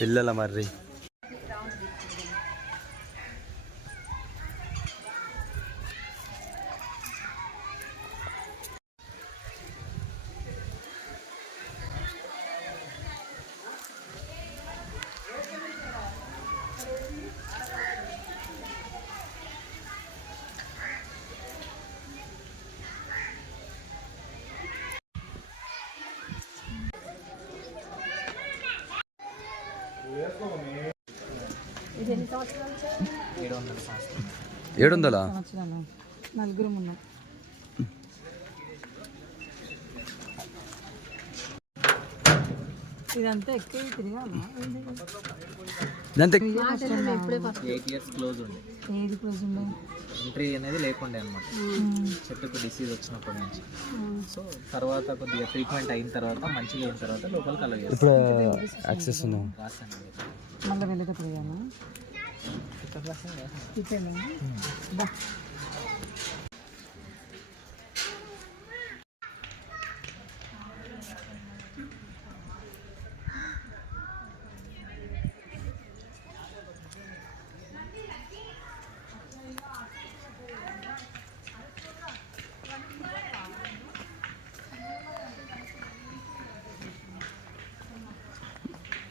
పిల్లల మర్రి. ఇది ఎన్ని సంవత్సరాలు? 700 సంవత్సరాలు. నలుగురు ఉన్నాం. ఇదంతా ఎక్కువ తిరిగామా? 8 years క్లోజ్ ఉండే. ఏది క్లోజ్ ఉండే? ఎంట్రీ అనేది లేకుండే అనమాట చెట్టుకు డిసీజ్ వచ్చినప్పటి నుంచి. సో తర్వాత కొద్దిగా ట్రీట్మెంట్ అయిన తర్వాత మంచిగా అయిన తర్వాత లోపలికి అలా ఇప్పుడు యాక్సెస్ ఉన్నాం. మళ్ళీ వెళ్ళేటప్పుడు పోయామా?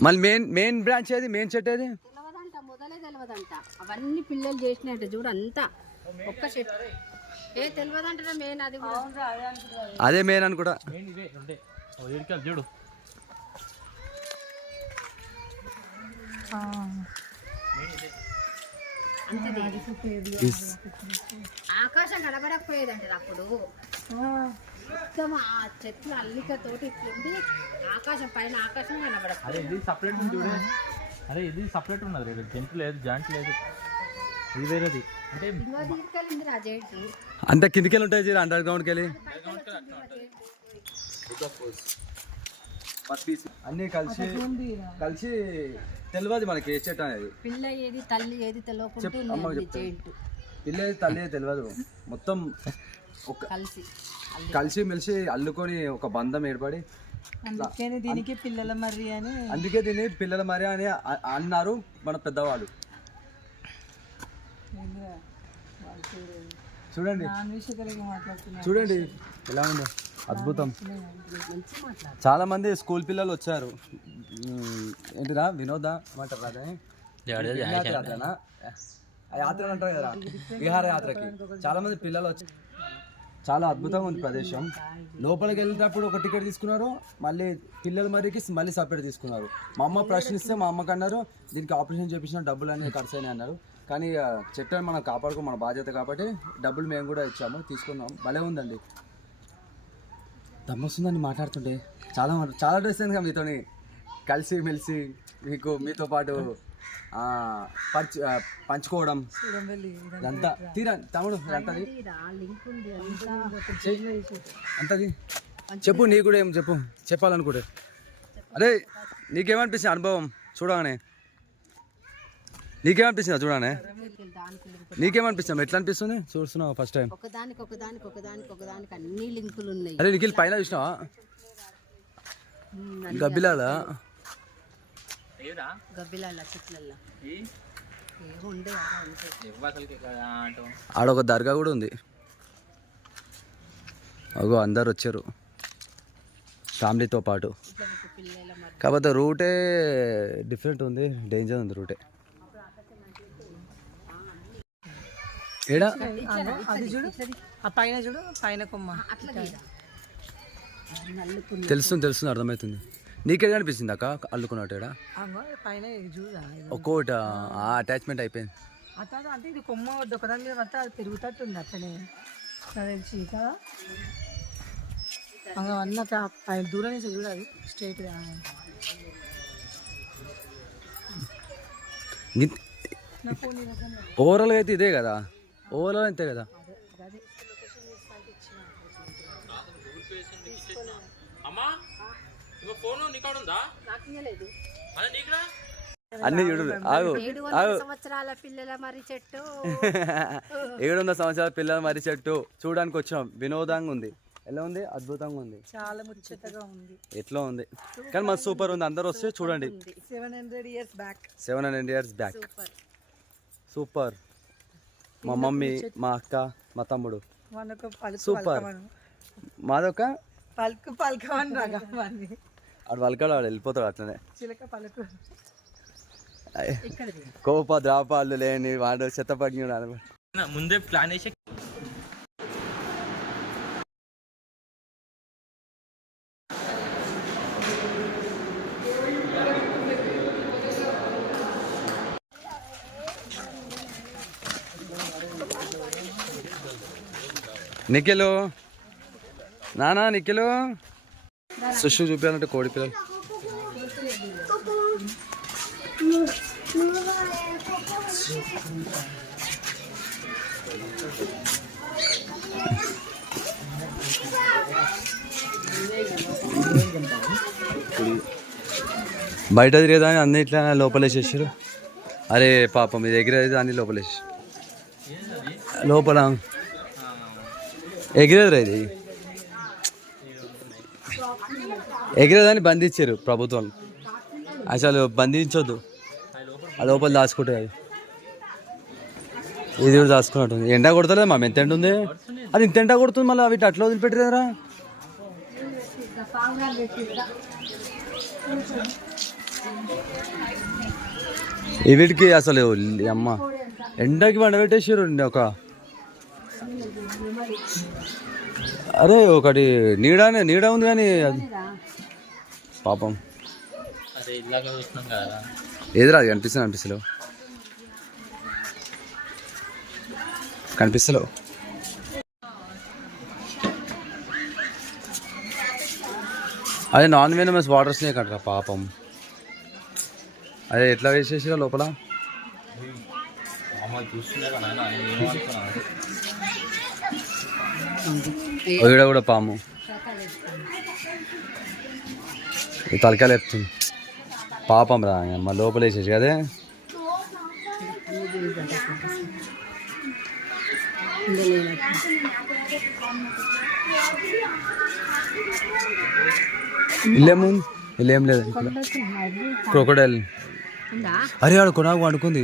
మళ్ళీ మెయిన్ బ్రాంచ్ ఏది? మెయిన్ చెట్టు ఏది? తెలియదంట, మొదలే తెలియదంట. అవన్నీ పిల్లలు చేసినట్టు చూడు అంతా ఒక్క చెట్టు. తెలియదంట మెయిన్. అది అదే మెయిన్ అనుకుంటా. చూడు ఆకాశం కనబడకపోయేదంట అప్పుడు. మొత్తం ఆ చెట్లు అల్లికతోటి ఇట్లుండి ఆకాశం పైన ఆకాశం కనబడదు. అదే ఇది సపరేట్ ఉంది చూడే. అదే ఇది సపరేట్ ఉన్నది, జంట్ లేదు, జాయింట్ లేదు, ఇది వేరేది. అంటే తీసుకెళ్ళింది రా జైంట్. అంత కిందికెళ్ళి ఉంటాయి అండర్ గ్రౌండ్కి వెళ్ళి అన్నీ కలిసి తెలియదు మనకి ఏ చెట్టు అనేది. పిల్ల ఏది తల్లి ఏది తెలియకుండా జైంట్. పిల్ల ఏది తల్లి ఏది తెలియదు. మొత్తం కలిసి మెలిసి అల్లుకొని ఒక బంధం ఏర్పడి దీనికి పిల్లల మర్రి అని, అందుకే దీన్ని పిల్లల మర్రి అని అన్నారు మన పెద్దవాళ్ళు. చూడండి చూడండి ఎలా ఉందో, అద్భుతం. చాలా మంది స్కూల్ పిల్లలు వచ్చారు. ఏంటిరా వినోదా అంటారు రాదని యాత్ర అంటారు కదా, విహార యాత్రకి చాలా మంది పిల్లలు వచ్చారు. చాలా అద్భుతంగా ఉంది ప్రదేశం. లోపలికి వెళ్ళేటప్పుడు ఒక టికెట్ తీసుకున్నారు, మళ్ళీ పిల్లల మరికి మళ్ళీ సపరేట్ తీసుకున్నారు. మా అమ్మ ప్రశ్నిస్తే మా అమ్మకి అన్నారు దీనికి ఆపరేషన్ చేపించిన డబ్బులు అనేవి ఖర్చు అయినాయి అన్నారు. కానీ చెట్టుని మనం కాపాడుకో మన బాధ్యత కాబట్టి డబ్బులు మేము కూడా ఇచ్చాము, తీసుకున్నాం. భలే ఉందండి, దమ్మొస్తుందండి మాట్లాడుతుంటే. చాలా డ్రెస్ అయింది కదా మీతోని కలిసి మెలిసి మీతో పాటు పంచుకోవడం అంతా. తీరా తమ్ముడు అంతది అంతది చెప్పు, నీకు కూడా ఏం చెప్పాలనుకుంటే. అదే నీకేమనిపిస్తుంది అనుభవం చూడగానే? నీకేమనిపిస్తుందా చూడగానే? నీకేమనిపిస్తుంది? ఎట్లా అనిపిస్తుంది చూస్తున్నావు ఫస్ట్ టైం? అన్ని లింకులు ఉన్నాయి. అరే నీకు పైన చూసినావా గబ్బిలాల చెట్లల్లో ఆడొక దర్గా కూడా ఉంది. అగో అందరు వచ్చారు ఫ్యామిలీతో పాటు. కాకపోతే రూటే డిఫరెంట్ ఉంది, డేంజర్ ఉంది రూటే. ఏడా అది చూడు, ఆ పైన చూడు, పైన కొమ్మ తెలుస్తుంది అర్థమవుతుంది. నీకే కనిపిస్తుంది అక్క అల్లుకున్నట్టు? పైన ఒక్కోటి అటాచ్మెంట్ అయిపోయింది. అంటే ఇది కొమ్మ ఒకదాని మీద పడితే అది పెరుగుతట్టుంది అట్లనే తెలిసి కదా. అన్న పైన దూరం నుంచి చూడాలి స్ట్రైట్ గా. ఓవరాల్గా అయితే ఇదే కదా, ఓవరాల్ అంతే కదా. అన్ని చూడు. 700 సంవత్సరాల పిల్లల మర్రి చెట్టు 700 సంవత్సరాల పిల్లల మర్రి చెట్టు చూడడానికి వచ్చినాం. వినోదంగా ఉంది. ఎలా ఉంది? అద్భుతంగా ఉంది, చాలా ముచ్చటగా ఉంది. ఎట్లా ఉంది కానీ మరి సూపర్ ఉంది. అందరూ వస్తే చూడండి. 700 years back. 700 years back. Super. మా మమ్మీ, మా అక్క, మా తమ్ముడు సూపర్. మాదొక పలకమని రకం ఆడు వలకాడు, ఆడు వెళ్ళిపోతాడు అట్లనే. చిలక పలుకు. కోప ద్రాపాలు లేని వాడు చెత్తపడినాడు ముందే ప్లాన్ వేసి. నిఖిలు నానా, నిఖిలు సుషు చూపించాలంటే కోడి పిల్లలు. బయట తిరిగేదాన్ని అన్ని ఇట్లా లోపలేసేసారు. అరే పాపం ఇది ఎగిరేది అన్ని లోపలేసి లోపల ఎగిరేది రా. ఇది ఎగిరేదాన్ని బంధించారు ప్రభుత్వం. అసలు బంధించొద్దు, ఆ లోపల దాచుకుంటే అది. ఇది కూడా దాచుకున్నట్టు ఎండ కొడతలేదు మా ఎంత ఎండ ఉంది. అది ఇంత ఎండ కొడుతుంది మళ్ళీ అవి అట్లా వదిలిపెట్టలేదురా. వీటికి అసలు అమ్మ ఎండకి వండబెట్టేసారు ఒక. అరే ఒకటి నీడ ఉంది కానీ అది పాపం ఏదిరా అది కనిపిస్తలేవు. అదే నాన్ వెనమస్ వాటర్ స్నేక్ అంటారా పాపం. అదే ఎట్లా వేసేసిరా లోపల. ఈడ కూడా పాము తలకాయలు చెప్తుంది పాపం రా. మా లోపల వేసేసి అదే ఇల్లేం లేదు. క్రొకోడైల్. అరే ఆడ కొనాకు వండుకుంది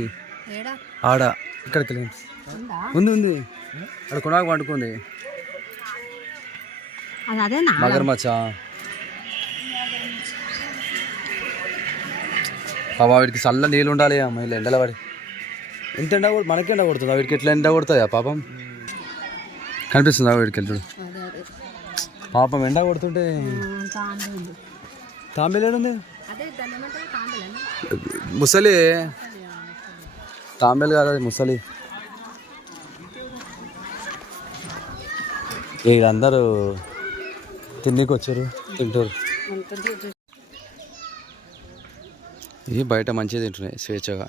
ఆడ. ఇక్కడికి ఉంది ఆడ కొనాకు వండుకుంది. మగర్మచ్చ పాప. వీడికి చల్ల నీళ్ళు ఉండాలి అమ్మ. ఇలా ఎండల పడి ఎంత ఎండ మనకి ఎండ కొడుతుంది, వీడికి ఎట్లా ఎండ కొడుతుందా పాపం. కనిపిస్తుందా వీడికి వెళ్తాడు పాపం ఎండ కొడుతుంటే. తాంబేలేడుంది ముసలి. తాంబేలు కాదు అది ముసలి. వీళ్ళందరూ తిండికి వచ్చారు, తింటారు. ఇవి బయట మంచిగా తింటున్నాయి స్వేచ్ఛగా.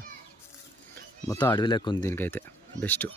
మొత్తం అడవి లెక్క ఉంది దీనికైతే బెస్ట్.